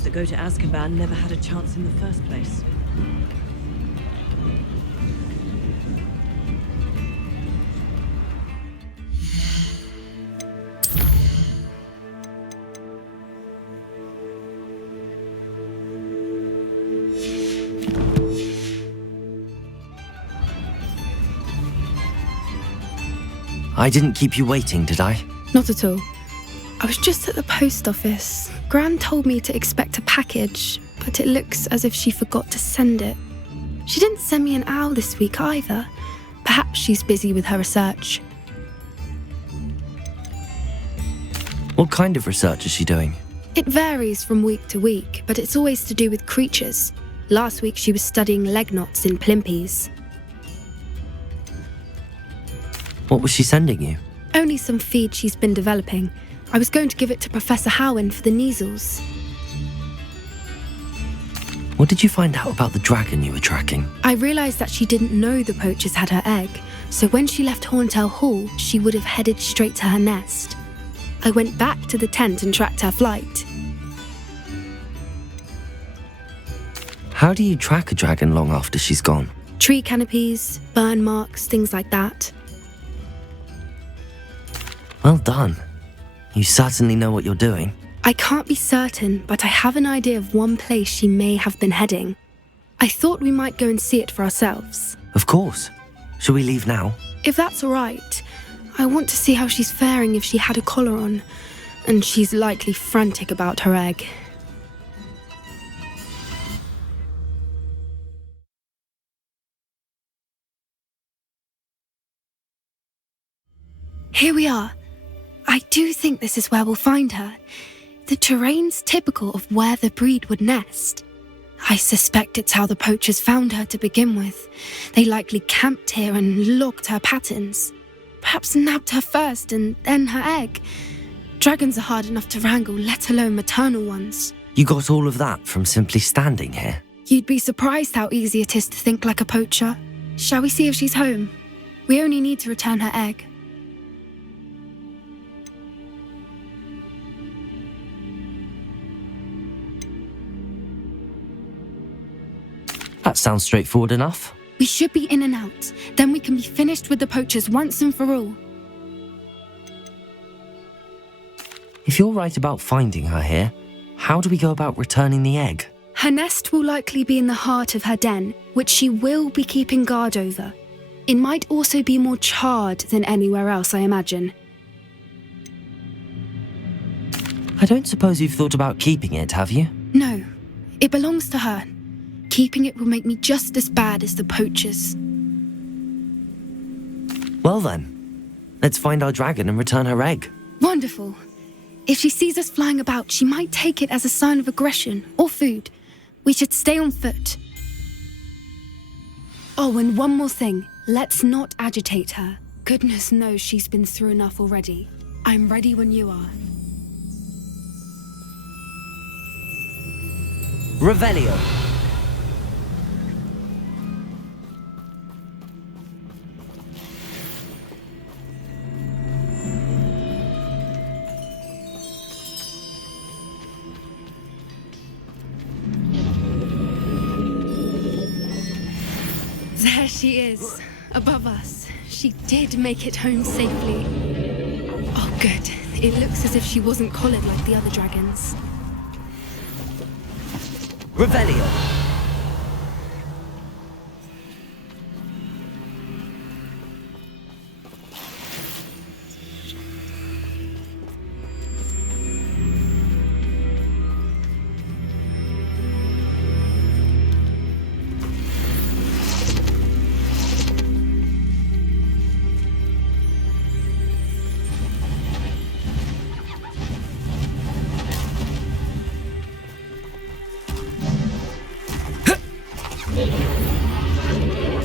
those that go to Azkaban never had a chance in the first place. I didn't keep you waiting, did I? Not at all. I was just at the post office. Gran told me to expect a package, but it looks as if she forgot to send it. She didn't send me an owl this week either. Perhaps she's busy with her research. What kind of research is she doing? It varies from week to week, but it's always to do with creatures. Last week she was studying leg knots in plimpies. What was she sending you? Only some feed she's been developing. I was going to give it to Professor Howin for the measles. What did you find out about the dragon you were tracking? I realised that she didn't know the poachers had her egg, so when she left Horntail Hall, she would have headed straight to her nest. I went back to the tent and tracked her flight. How do you track a dragon long after she's gone? Tree canopies, burn marks, things like that. Well done. You certainly know what you're doing. I can't be certain, but I have an idea of one place she may have been heading. I thought we might go and see it for ourselves. Of course. Shall we leave now? If that's all right. I want to see how she's faring if she had a collar on, and she's likely frantic about her egg. Here we are. I do think this is where we'll find her. The terrain's typical of where the breed would nest. I suspect it's how the poachers found her to begin with. They likely camped here and logged her patterns. Perhaps nabbed her first and then her egg. Dragons are hard enough to wrangle, let alone maternal ones. You got all of that from simply standing here? You'd be surprised how easy it is to think like a poacher. Shall we see if she's home? We only need to return her egg. That sounds straightforward enough. We should be in and out. Then we can be finished with the poachers once and for all. If you're right about finding her here, how do we go about returning the egg? Her nest will likely be in the heart of her den, which she will be keeping guard over. It might also be more charred than anywhere else, I imagine. I don't suppose you've thought about keeping it, have you? No, it belongs to her. Keeping it will make me just as bad as the poachers. Well then, let's find our dragon and return her egg. Wonderful. If she sees us flying about, she might take it as a sign of aggression or food. We should stay on foot. Oh, and one more thing. Let's not agitate her. Goodness knows she's been through enough already. I'm ready when you are. Revelio. There she is, above us. She did make it home safely. Oh, good. It looks as if she wasn't collared like the other dragons. Revelio.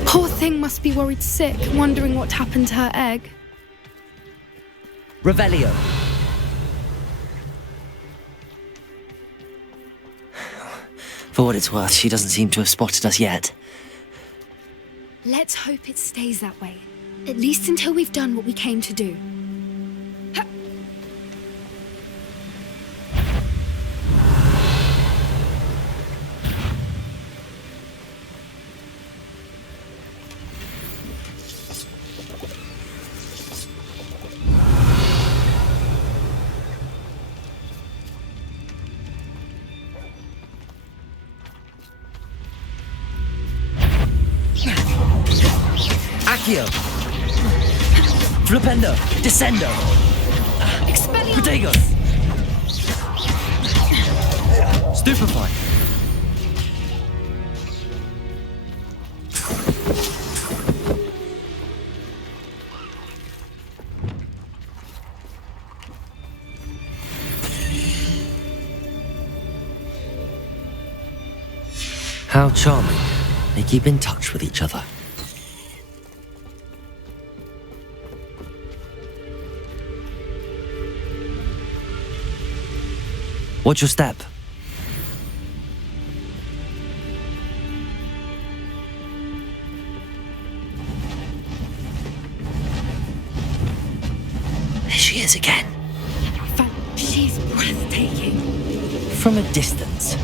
Poor thing must be worried sick, wondering what happened to her egg. Revelio. For what it's worth, she doesn't seem to have spotted us yet. Let's hope it stays that way. At least until we've done what we came to do. Accio! Flipendo! Descendo! Expelliarmus! Protego! Stupefy! How charming. They keep in touch with each other. Watch your step. There she is again. She's breathtaking. From a distance.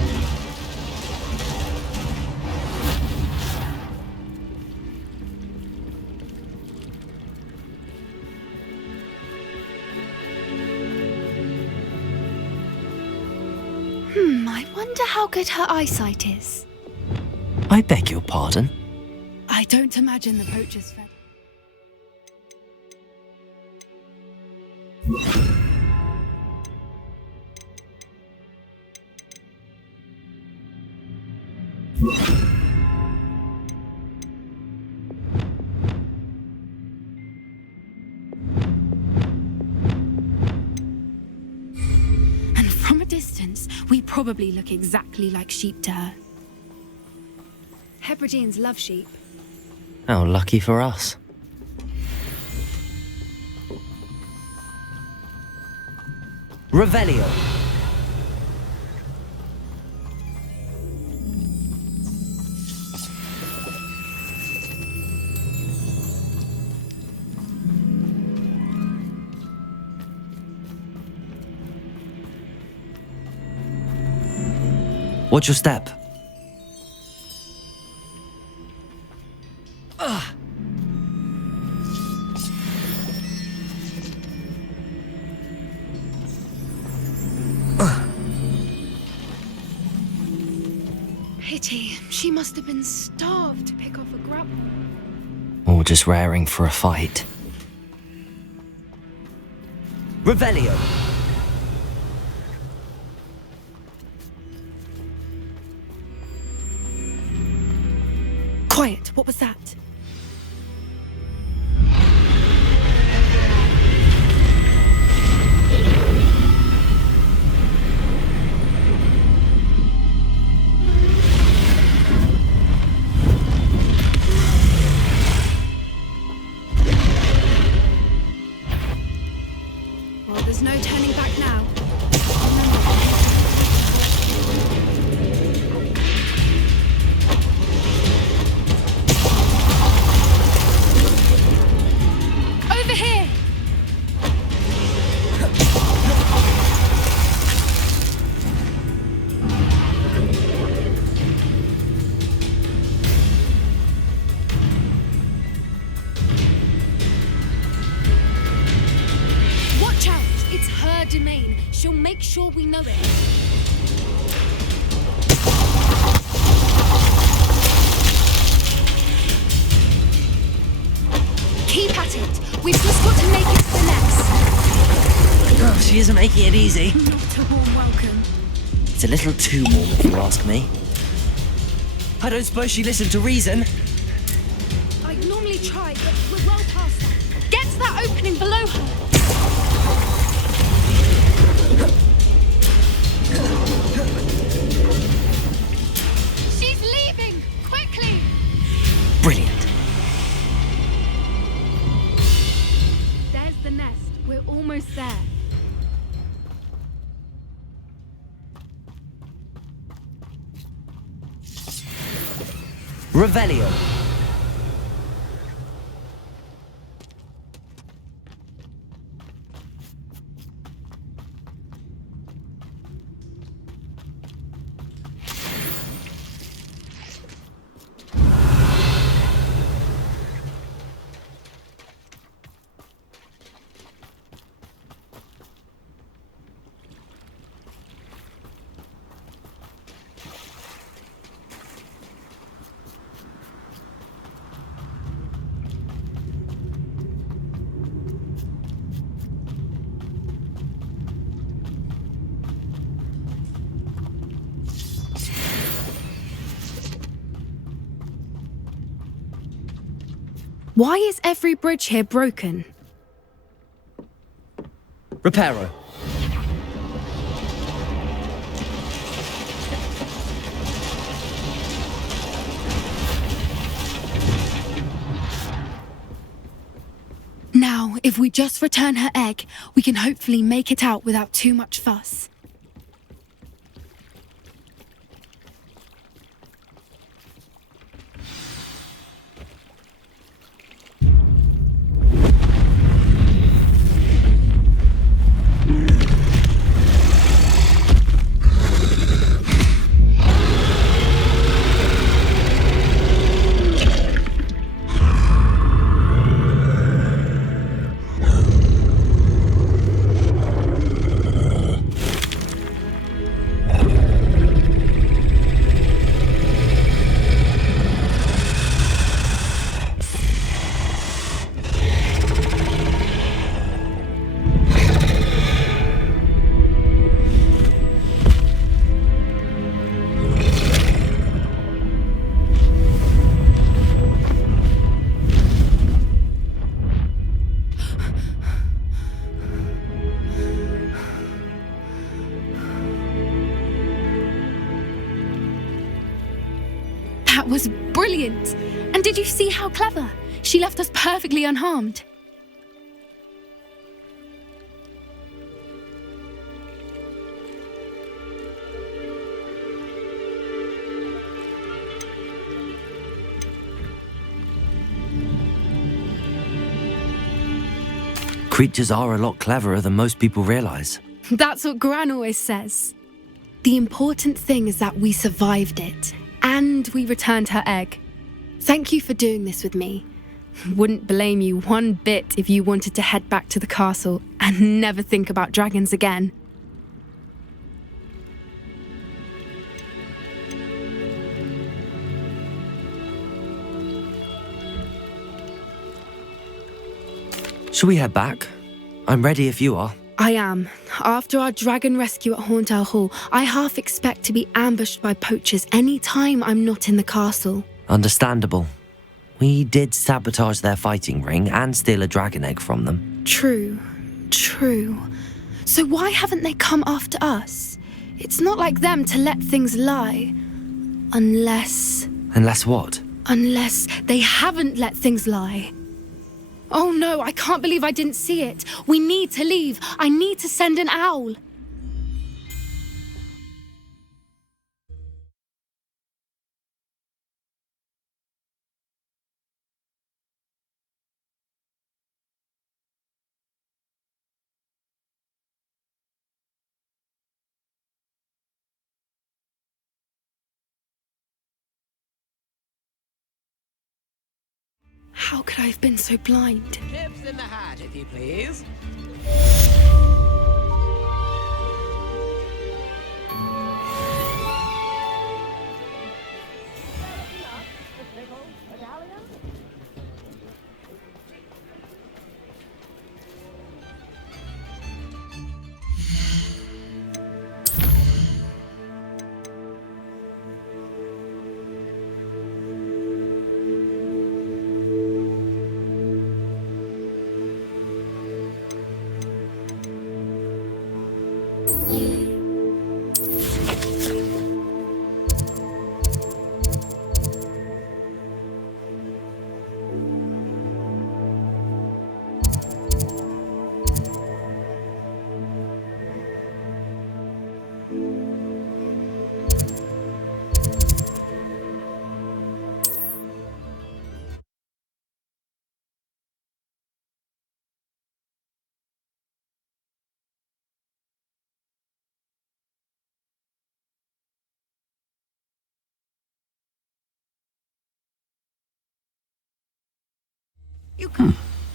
I wonder how good her eyesight is. I beg your pardon. I don't imagine the poacher's fed. And from a distance, we probably look exactly like sheep to her. Hebrideans love sheep. How lucky for us. Revelio. Watch your step. Pity. She must have been starved to pick off a grub. Or just raring for a fight. Revelio. Quiet. What was that? Well, there's no turning back now. Over here! Watch out! It's her domain. She'll make sure we know it. Keep at it. We've just got to make it to the nest. Oh, she isn't making it easy. Not a warm welcome. It's a little too warm if you ask me. I don't suppose she listened to reason. I'd normally try, but we're well past that. Get to that opening below her. She's leaving! Quickly! Brilliant. There's the nest. We're almost there. Revelio. Why is every bridge here broken? Reparo. Now, if we just return her egg, we can hopefully make it out without too much fuss. That was brilliant! And did you see how clever? She left us perfectly unharmed. Creatures are a lot cleverer than most people realize. That's what Gran always says. The important thing is that we survived it, and we returned her egg. Thank you for doing this with me. Wouldn't blame you one bit if you wanted to head back to the castle and never think about dragons again. Shall we head back? I'm ready if you are. I am. After our dragon rescue at Hauntow Hall, I half expect to be ambushed by poachers any time I'm not in the castle. Understandable. We did sabotage their fighting ring and steal a dragon egg from them. True. So why haven't they come after us? It's not like them to let things lie. Unless what? Unless they haven't let things lie. Oh no, I can't believe I didn't see it. We need to leave. I need to send an owl. How could I have been so blind? Tips in the hat, if you please.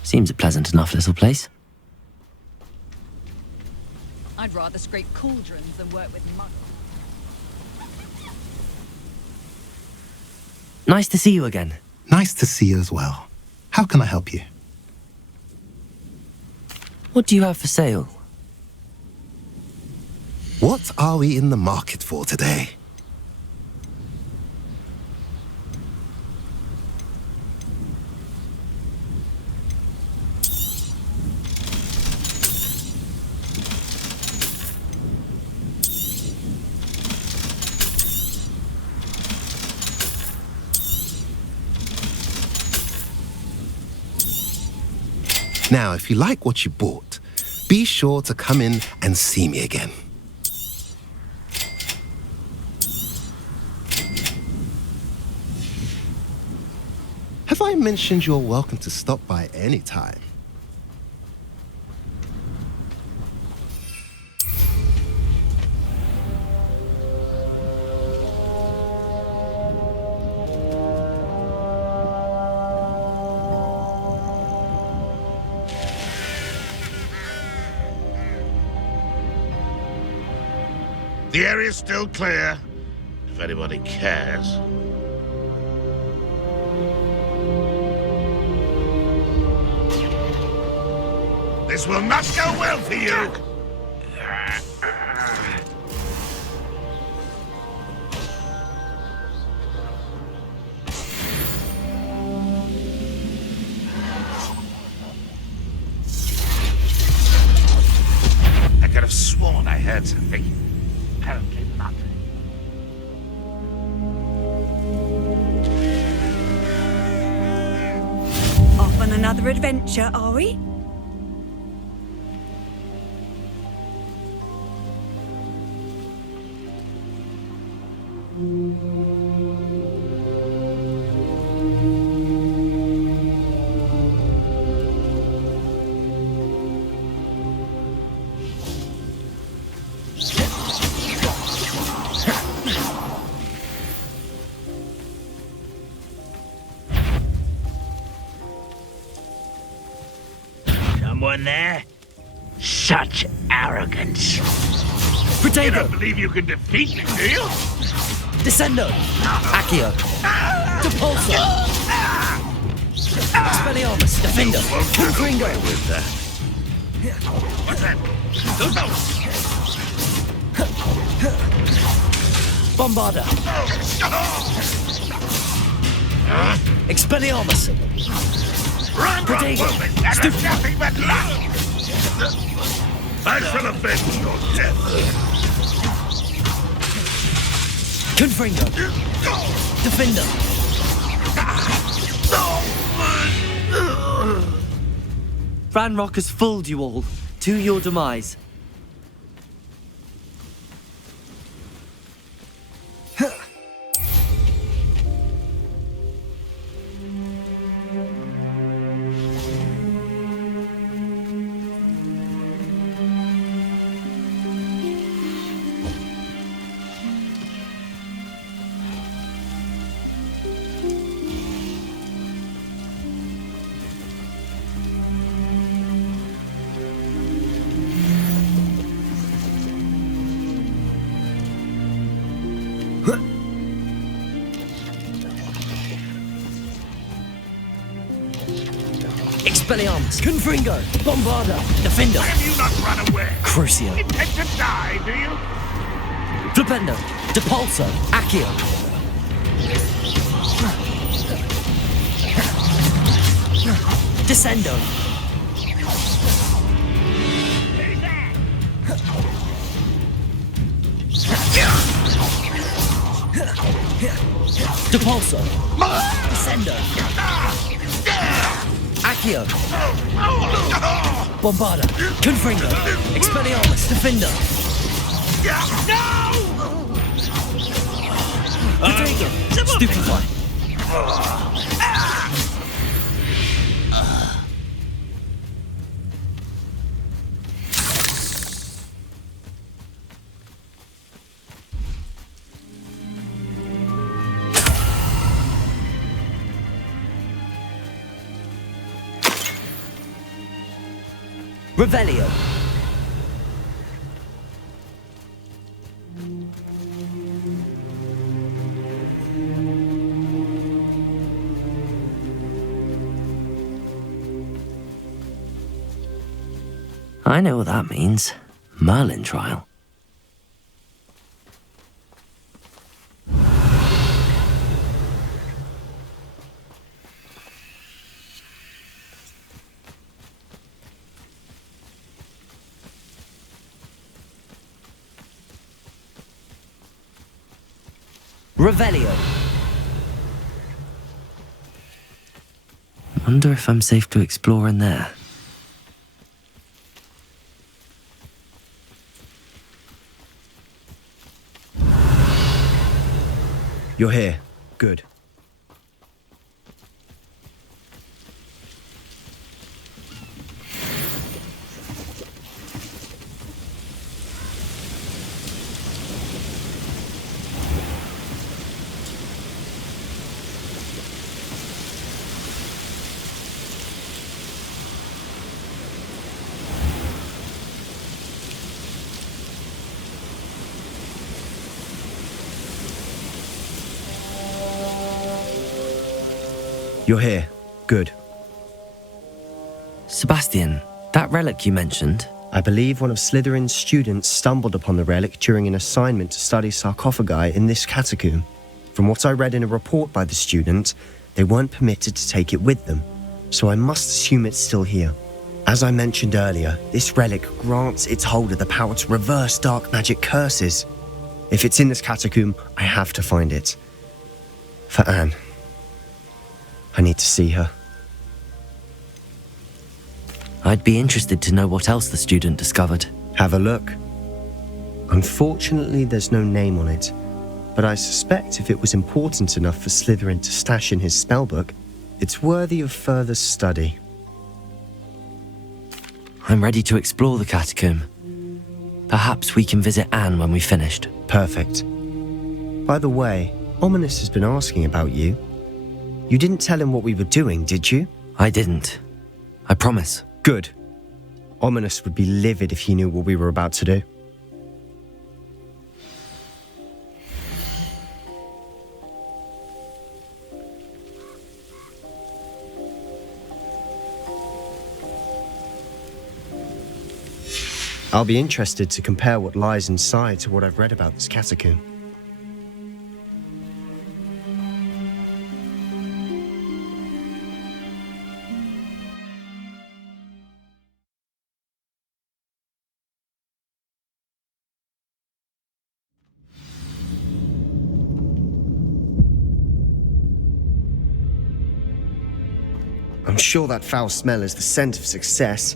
Seems a pleasant enough little place. I'd rather scrape cauldrons than work with muggles. Nice to see you again. Nice to see you as well. How can I help you? What do you have for sale? What are we in the market for today? Now, if you like what you bought, be sure to come in and see me again. Have I mentioned you're welcome to stop by any time? The area's still clear, if anybody cares. This will not go well for you! I could have sworn I heard something. Apparently not. Off on another adventure, are we? Someone there? Such arrogance. You don't believe you can defeat me, do you? Descendo! Accio! Depulso! Expelliarmus! Defender! Confringo! With that. What's that? Bombarda! Expelliarmus! Run, Protego! that is nothing but luck! I shall avenge your death! Confringo! Defender! Ranrock has fooled you all, to your demise. Expelliarmus! Confringo! Bombarda! Defender! Have you not run away? Crucio! Intend to die, do you? Flipendo! Depulso! Accio! Descendo! Depulso! Descendo! Accio! Bombarda! Confringo! Expelliarmus! Defender! Protego! Stupefy! Revelio. I know what that means. Merlin trial. Revelio. Wonder if I'm safe to explore in there. You're here. Good. You're here. Good. Sebastian, that relic you mentioned, I believe one of Slytherin's students stumbled upon the relic during an assignment to study sarcophagi in this catacomb. From what I read in a report by the student, they weren't permitted to take it with them, so I must assume it's still here. As I mentioned earlier, this relic grants its holder the power to reverse dark magic curses. If it's in this catacomb, I have to find it. For Anne. I need to see her. I'd be interested to know what else the student discovered. Have a look. Unfortunately, there's no name on it, but I suspect if it was important enough for Slytherin to stash in his spellbook, it's worthy of further study. I'm ready to explore the catacomb. Perhaps we can visit Anne when we've finished. Perfect. By the way, Ominous has been asking about you. You didn't tell him what we were doing, did you? I didn't. I promise. Good. Ominous would be livid if he knew what we were about to do. I'll be interested to compare what lies inside to what I've read about this catacomb. I'm sure that foul smell is the scent of success.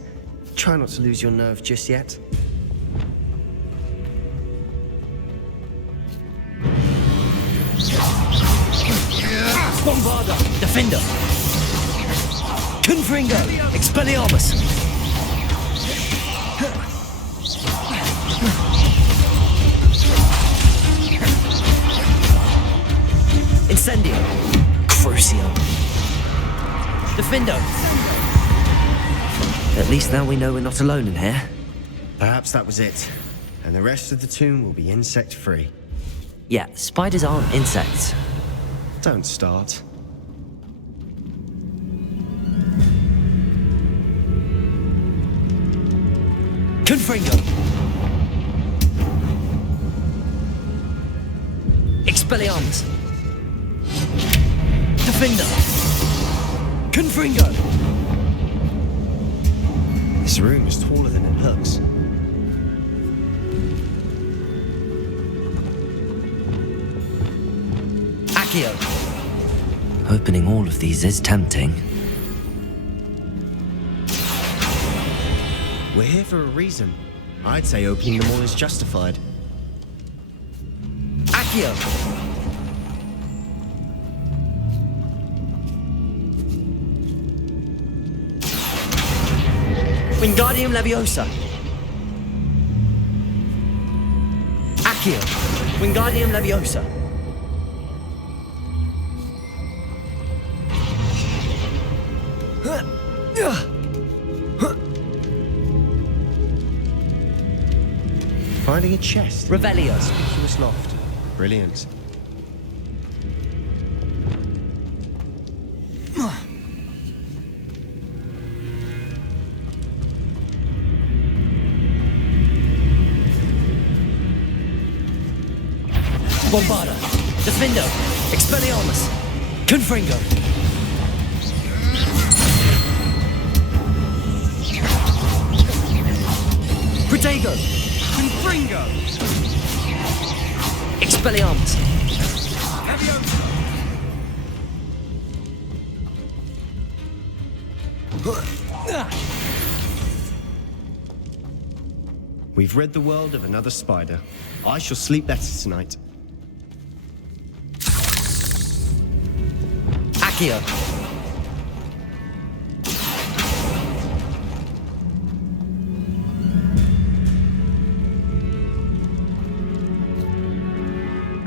Try not to lose your nerve just yet. Bombarda! Defender! Confringo! Expelliarmus! Incendio! Crucio! Defendo! At least now we know we're not alone in here. Perhaps that was it, and the rest of the tomb will be insect-free. Yeah, spiders aren't insects. Don't start. Confringo! Expelliarmus! Defender! Confringo! This room is taller than it looks. Accio! Opening all of these is tempting. We're here for a reason. I'd say opening them all is justified. Accio! Wingardium Leviosa! Accio! Wingardium Leviosa! Finding a chest. Revelio! Conspicuous loft. Brilliant. Bombarda! Defendo! Expelliarmus! Confringo! Protego! Confringo! Expelliarmus! We've rid the world of another spider. I shall sleep better tonight. Accio.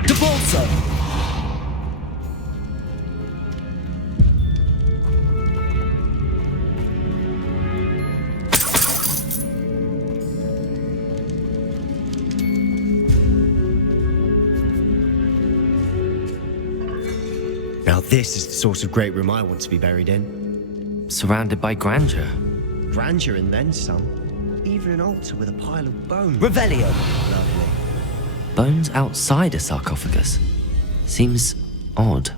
Debolso. Now this is the sort of great room I want to be buried in. Surrounded by grandeur. Grandeur and then some. Even an altar with a pile of bones. Revelio. Lovely. Bones outside a sarcophagus. Seems odd.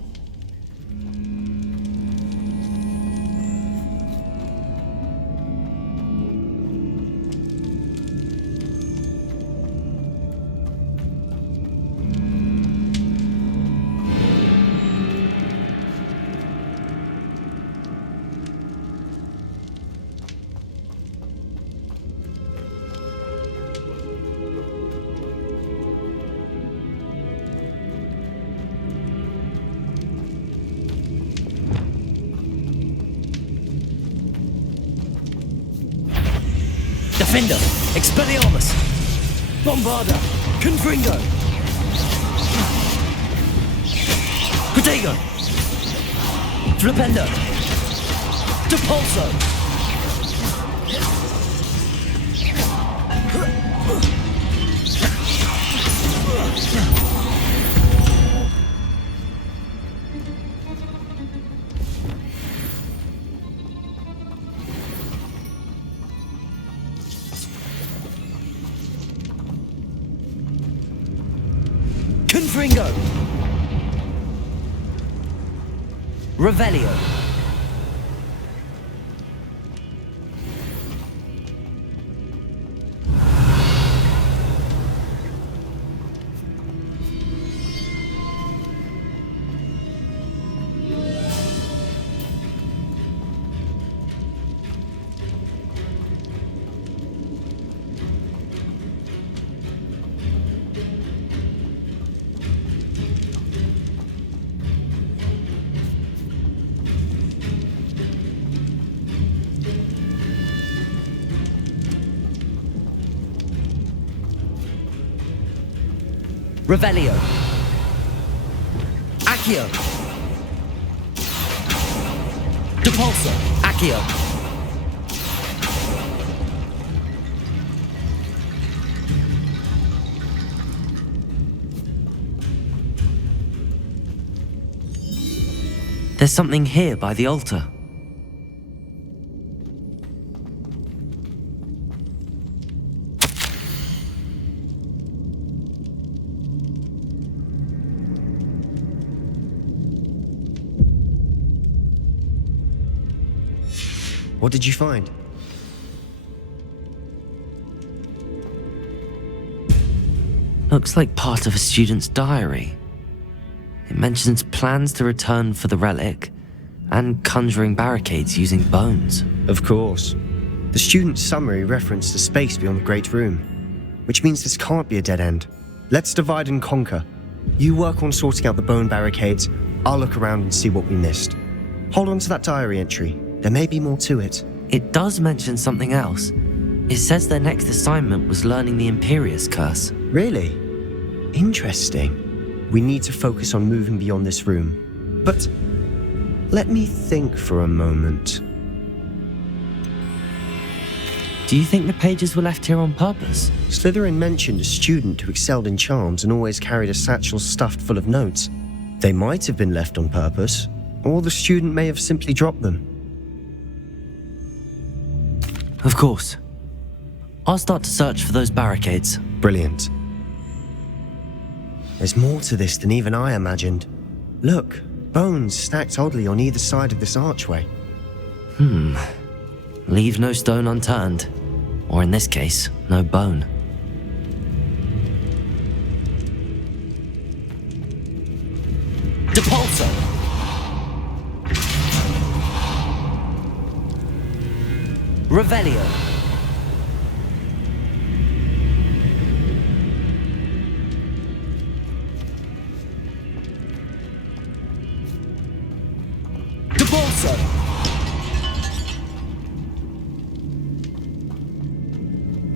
Defender, Expelliarmus, Bombarda, Confringo, Protego, Flipendo, Depulso. Confringo, Revelio, Revelio, Accio, Depulso, Accio, There's something here by the altar. What did you find? Looks like part of a student's diary. It mentions plans to return for the relic and conjuring barricades using bones. Of course. The student's summary referenced the space beyond the Great Room, which means this can't be a dead end. Let's divide and conquer. You work on sorting out the bone barricades, I'll look around and see what we missed. Hold on to that diary entry. There may be more to it. It does mention something else. It says their next assignment was learning the Imperius Curse. Really? Interesting. We need to focus on moving beyond this room. But let me think for a moment. Do you think the pages were left here on purpose? Slytherin mentioned a student who excelled in charms and always carried a satchel stuffed full of notes. They might have been left on purpose, or the student may have simply dropped them. Of course. I'll start to search for those barricades. Brilliant. There's more to this than even I imagined. Look, bones stacked oddly on either side of this archway. Leave no stone unturned. Or in this case, no bone. Depulso! Revelio!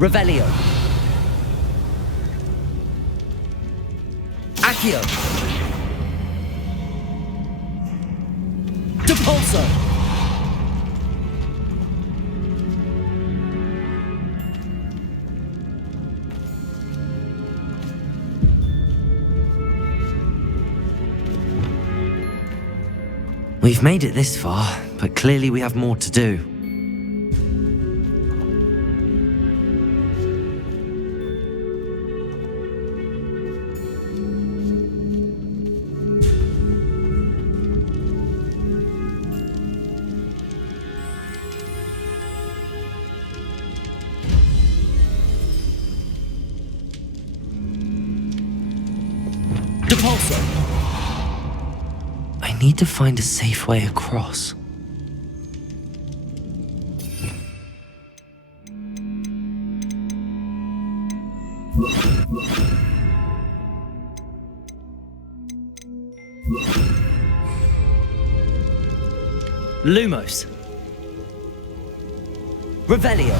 Revelio. Accio. Depulso. We've made it this far, but clearly we have more to do. Depulso. I need to find a safe way across. Lumos. Revelio.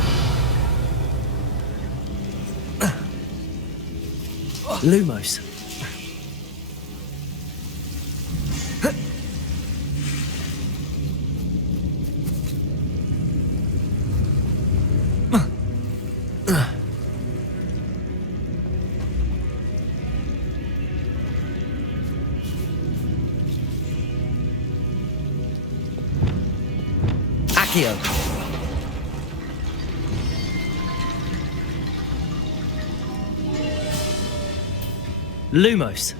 Lumos. Accio. Lumos.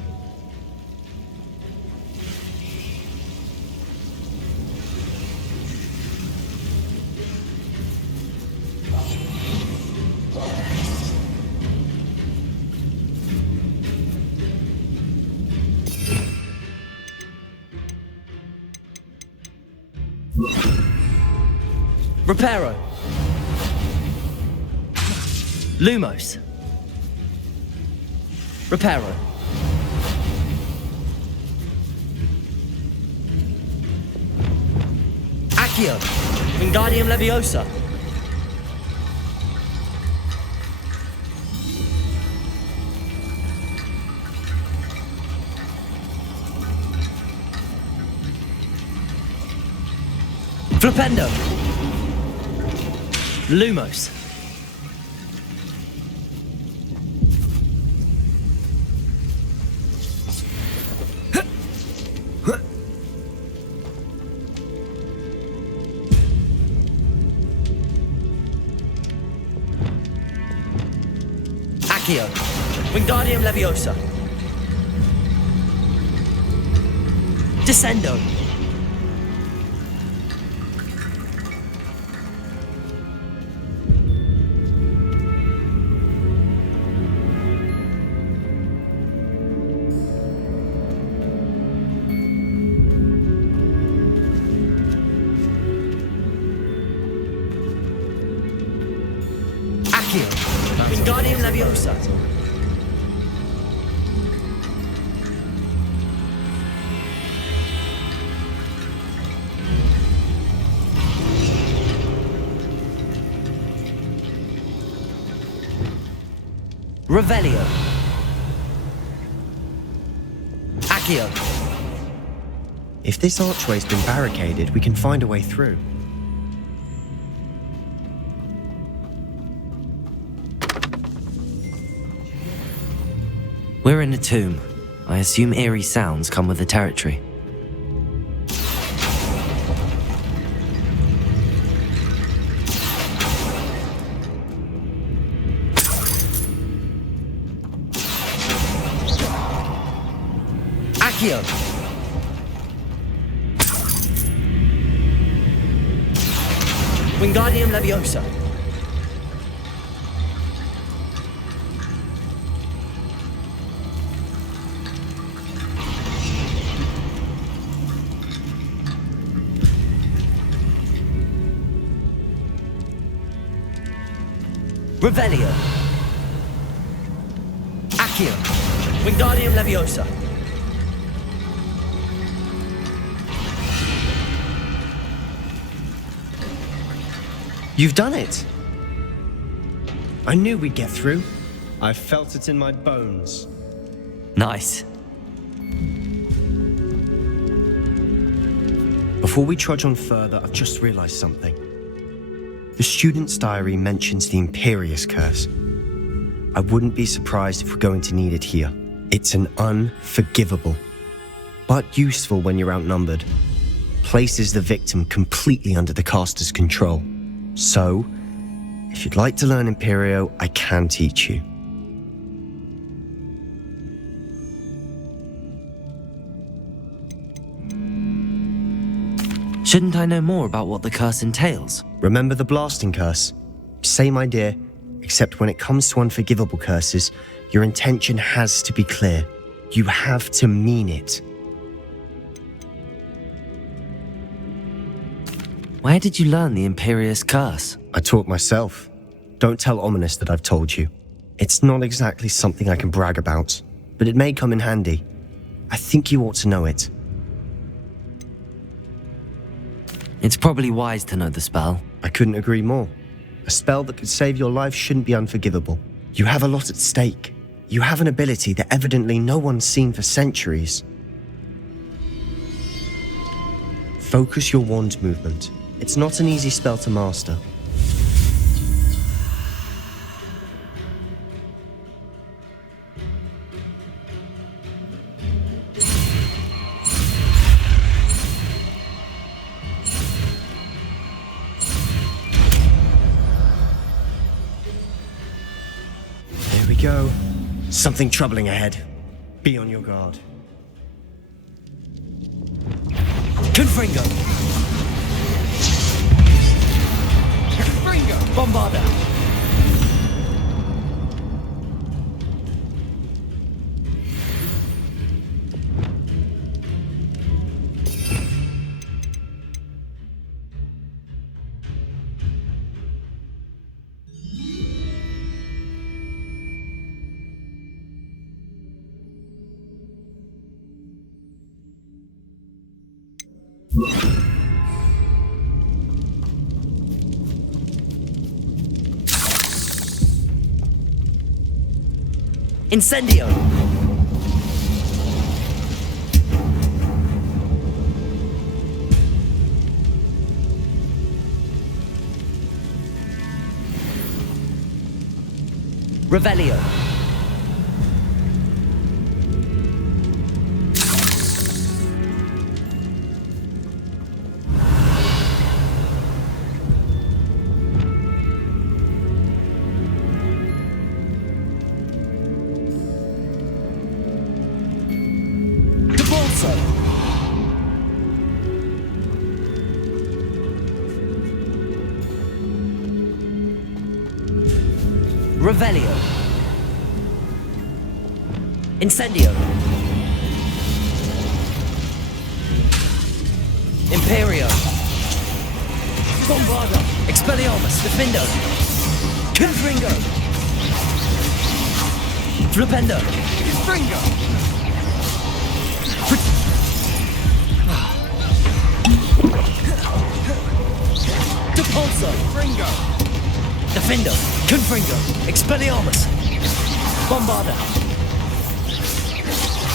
Reparo. Lumos. Reparo. Accio. Wingardium Leviosa. Flipendo. Lumos. Accio. Wingardium Leviosa. Descendo. Wingardium Leviosa. Revelio. Accio. If this archway's been barricaded, we can find a way through. We're in a tomb. I assume eerie sounds come with the territory. Accio. Wingardium Leviosa. Revelio. Accio. Wingardium Leviosa. You've done it! I knew we'd get through. I felt it in my bones. Nice. Before we trudge on further, I've just realised something. The student's diary mentions the Imperious Curse. I wouldn't be surprised if we're going to need it here. It's an unforgivable, but useful when you're outnumbered. Places the victim completely under the caster's control. So, if you'd like to learn Imperio, I can teach you. Shouldn't I know more about what the curse entails? Remember the blasting curse? Same idea, except when it comes to unforgivable curses, your intention has to be clear. You have to mean it. Where did you learn the Imperious Curse? I taught myself. Don't tell Ominous that I've told you. It's not exactly something I can brag about, but it may come in handy. I think you ought to know it. It's probably wise to know the spell. I couldn't agree more. A spell that could save your life shouldn't be unforgivable. You have a lot at stake. You have an ability that evidently no one's seen for centuries. Focus your wand movement. It's not an easy spell to master. There we go. Something troubling ahead. Be on your guard. Confringo! Confringo! Bombarda! Incendio! Revelio! Revelio. Incendio. Imperio. Bombarda. Expelliarmus. Defendo. Confringo. Flipendo. Confringo! Depulso. Confringo! Defendo. Confringo. Expelliarmus. Bombarda.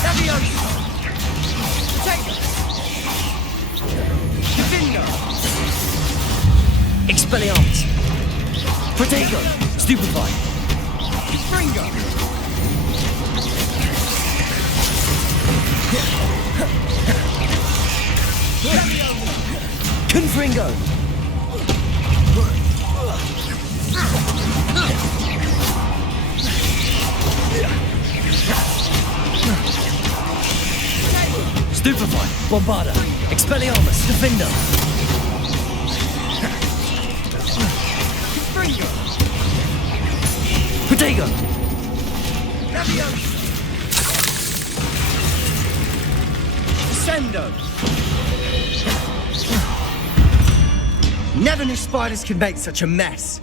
Levioso! Potato! Confringo! Expelliarmus. Protego. Stupefy. Confringo! Confringo. Stupefy. Bombarda. Expelliarmus. Defendo. Confringo! Protego. Levioso! Descendo! Never knew spiders could make such a mess.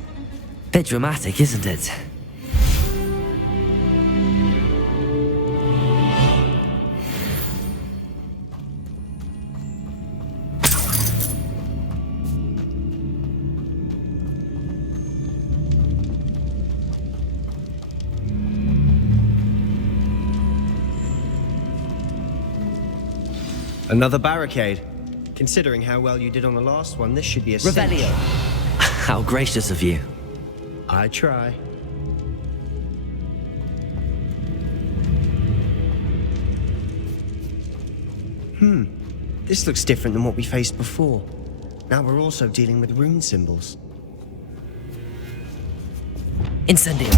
Bit dramatic, isn't it? Another barricade. Considering how well you did on the last one, this should be a cinch. Revelio. How gracious of you. I try. This looks different than what we faced before. Now we're also dealing with rune symbols. Incendio.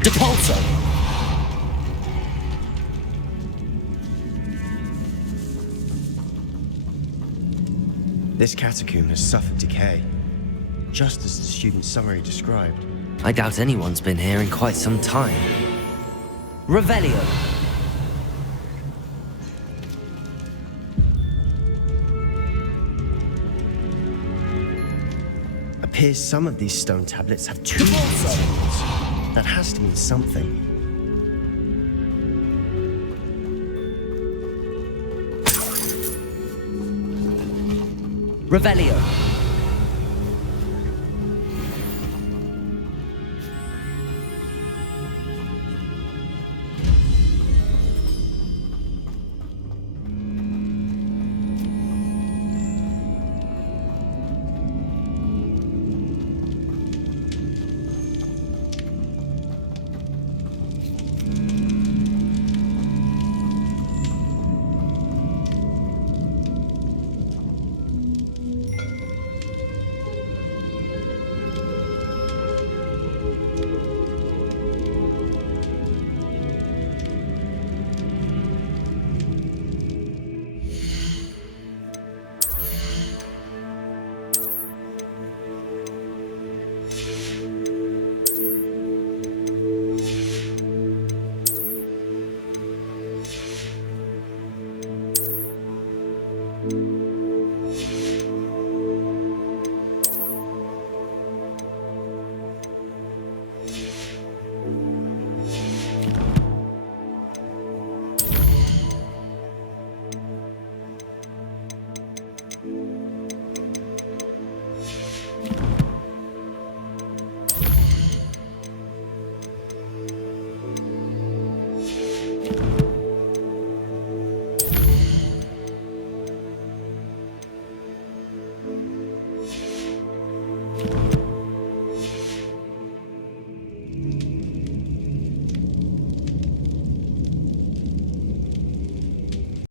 Depulso. This catacomb has suffered decay, just as the student's summary described. I doubt anyone's been here in quite some time. Revelio. Appears some of these stone tablets have two symbols. That has to mean something. Revelio.